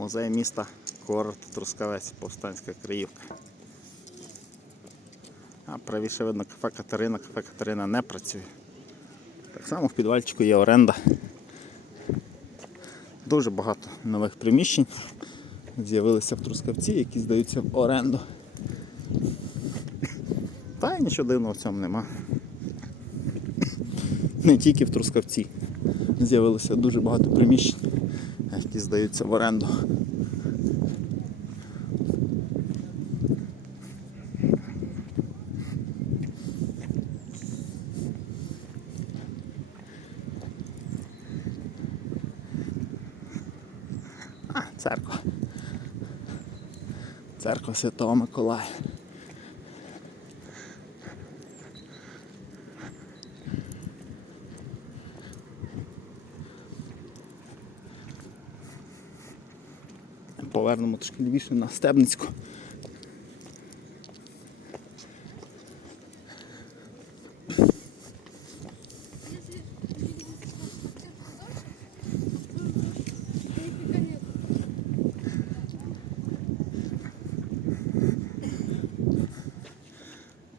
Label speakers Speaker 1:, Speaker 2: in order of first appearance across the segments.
Speaker 1: Музей міста Корот Трускавець, Повстанська Криївка. А правіше видно кафе Катерина. Кафе Катерина не працює. Так само в підвальчику є оренда. Дуже багато нових приміщень з'явилися в Трускавці, які здаються в оренду. Та й нічого дивного в цьому нема. Не тільки в Трускавці. З'явилося дуже багато приміщень, які здаються в оренду. А, церква. Церква Святого Миколая. Повернемо трошки лівіше на Стебницьку.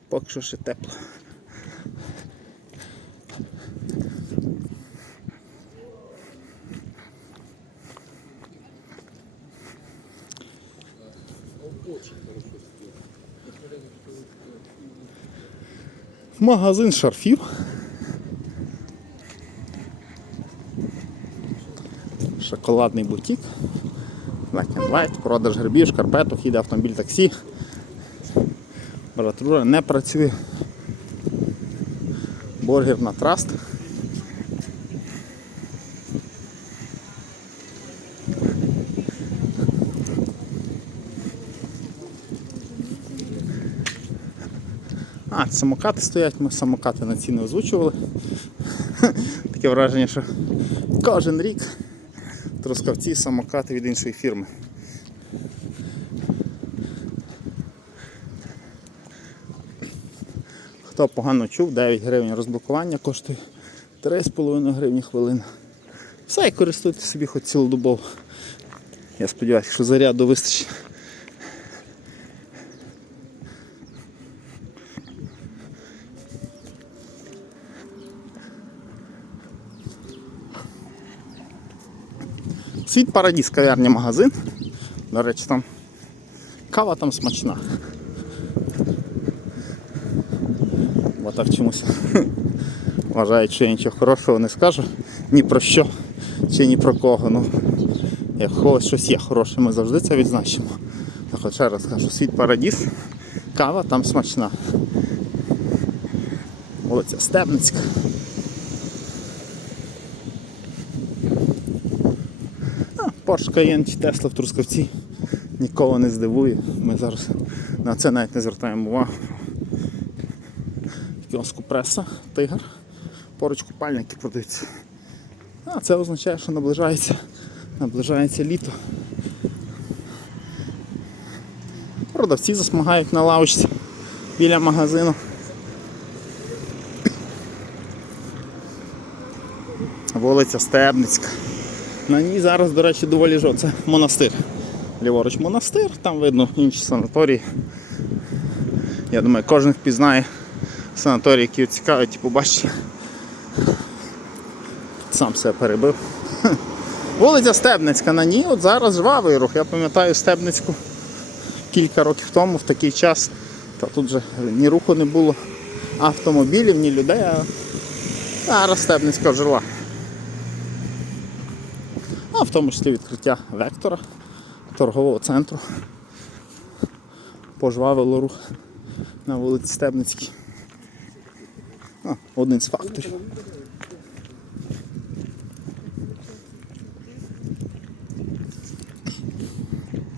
Speaker 1: Поки що ще тепло. Магазин шарфів. Шоколадний бутік. White, продаж грибів, шкарпеток, їде автомобіль таксі. Братура не працює. Бургер на траст. А, самокати стоять, ми самокати на ціни озвучували. Таке враження, що кожен рік трускавці самокати від іншої фірми. Хто погано чув, 9 гривень розблокування коштує 3,5 гривні хвилина. Все, і користуйтесь собі хоч цілодобово. Я сподіваюся, що заряду вистачить. Світ Парадіс, кав'ярня магазин. До речі, там кава там смачна. Бо так чомусь вважають, що я нічого хорошого не скажу ні про що чи ні про кого. Ну, як когось щось є хороше, ми завжди це відзначимо. Так ще раз кажу, світ Парадіс, кава там смачна. Вулиця Стебницька. Porsche Cayenne чи Tesla в Трускавці нікого не здивує. Ми зараз на це навіть не звертаємо увагу. Кіоску преса, тигр, поруч купальники продаються. А це означає, що наближається, наближається літо. Продавці засмагають на лавочці біля магазину. Вулиця Стебницька. На ній зараз, до речі, доволі жо. Це монастир. Ліворуч монастир, там видно інші санаторії. Я думаю, кожен впізнає санаторії, які цікавить і побачить. Сам себе перебив. Вулиця Стебницька на ній, от зараз жвавий рух. Я пам'ятаю Стебницьку кілька років тому, в такий час, та тут вже ні руху не було автомобілів, ні людей, а зараз Стебницька жила. Тому числі відкриття вектора торгового центру. Пожвавило рух на вулиці Стебницькій. А, один з факторів.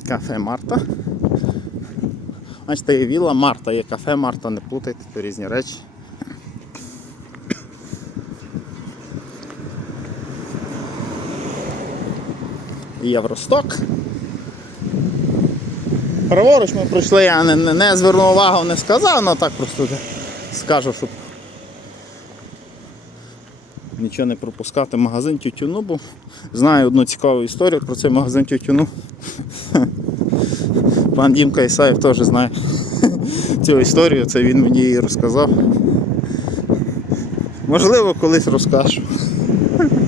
Speaker 1: Кафе Марта. Бачите, є віла Марта, є кафе Марта, не плутайте, це різні речі. Євросток. Праворуч ми пройшли, я не, не, не звернув увагу, не сказав, але так просто скажу, щоб нічого не пропускати. Магазин тютюну був. Знаю одну цікаву історію про цей магазин тютюну. Пан Дімка Ісаєв теж знає цю історію, це він мені її розказав. Можливо, колись розкажу.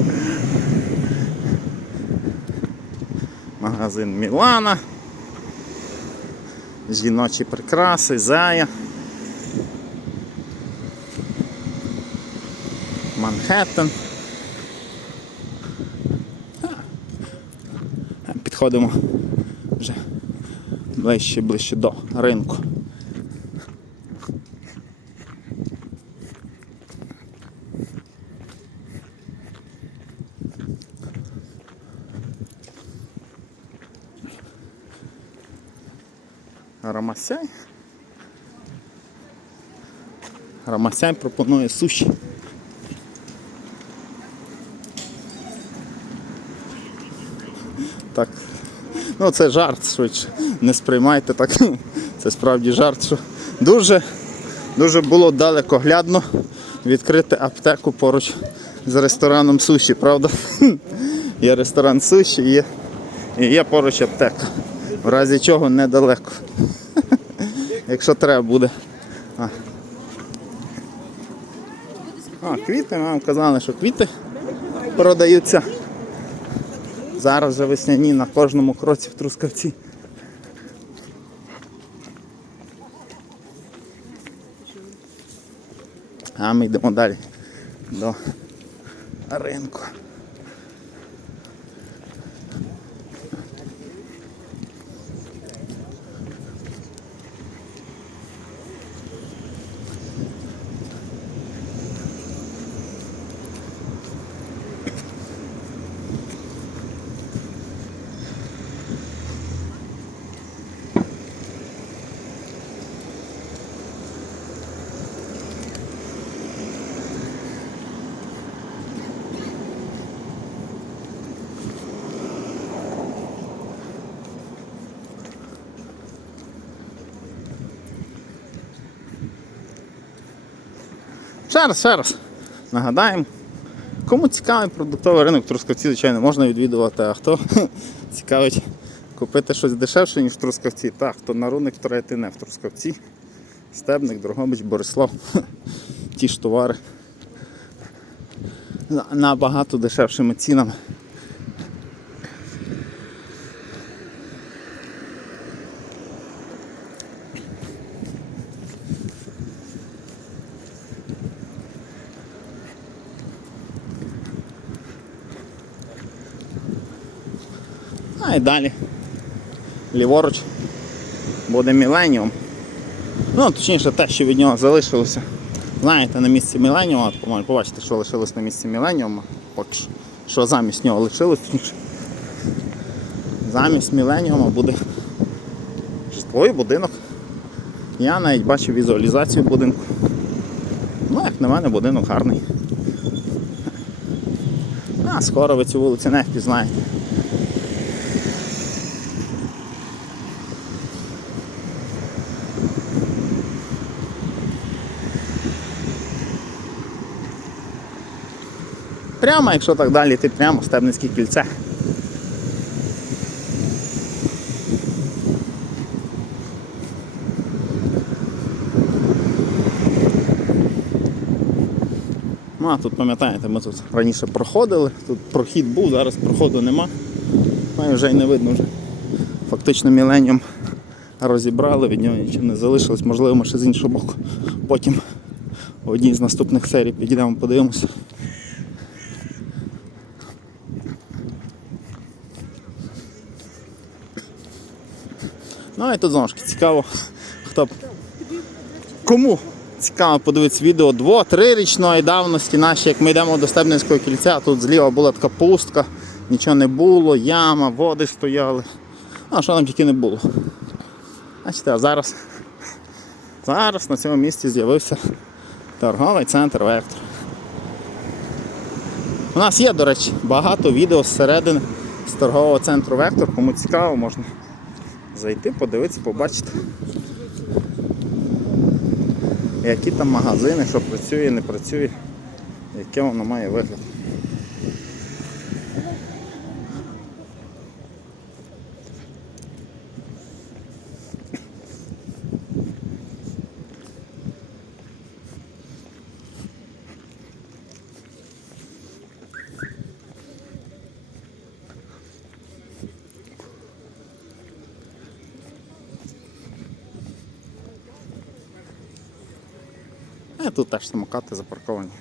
Speaker 1: Магазин Мілана. Жіночі прикраси, зая. Манхеттен. Підходимо вже ближче ближче до ринку. Рамасяй. Рамасяй пропонує суші. Так. Ну це жарт швидше. Не сприймайте так. Це справді жарт, що дуже, дуже було далекоглядно відкрити аптеку поруч з рестораном суші, правда? Є ресторан суші, є, і є поруч аптека. В разі чого недалеко. Якщо треба буде. А, а квіти, нам казали, що квіти продаються. Зараз вже весняні на кожному кроці в Трускавці. А ми йдемо далі до ринку. Ще раз, ще раз. Нагадаємо. Кому цікавий продуктовий ринок Трускавці, звичайно, можна відвідувати, а хто цікавить купити щось дешевше, ніж в Трускавці, так, хто на ринок трейти не в Трускавці. Стебник, Дрогобич, Борислав. Ті ж товари. Набагато дешевшими цінами. А і далі. Ліворуч буде Міленіум. Ну, точніше, те, що від нього залишилося. Знаєте, на місці Міленіума, побачите, що лишилось на місці Міленіума. Що. Замість нього лишилось, точніше. Замість Міленіума буде житловий будинок. Я навіть бачив візуалізацію будинку. Ну, як на мене, будинок гарний. А, скоро ви цю вулицю не впізнаєте. Прямо, якщо так далі, йти прямо Стебницьке кільце. Ну, а тут пам'ятаєте, ми тут раніше проходили, тут прохід був, зараз проходу нема. Ну вже й не видно вже. Фактично міленіум розібрали, від нього нічого не залишилось, можливо, ми ще з іншого боку. Потім в одній з наступних серій підійдемо, подивимося. Ну і тут знову ж таки цікаво, хто б- кому цікаво подивитися відео 2-3 річної давності наші, як ми йдемо до Стебницького кільця, тут зліва була така пустка, нічого не було, яма, води стояли. А що там тільки не було. Бачите, а зараз, зараз на цьому місці з'явився торговий центр Вектор. У нас є, до речі, багато відео зсередини з торгового центру Вектор. Кому цікаво, можна зайти, подивитися, побачити. Які там магазини, що працює, не працює. яке воно має вигляд. А тут теж самокати запарковані.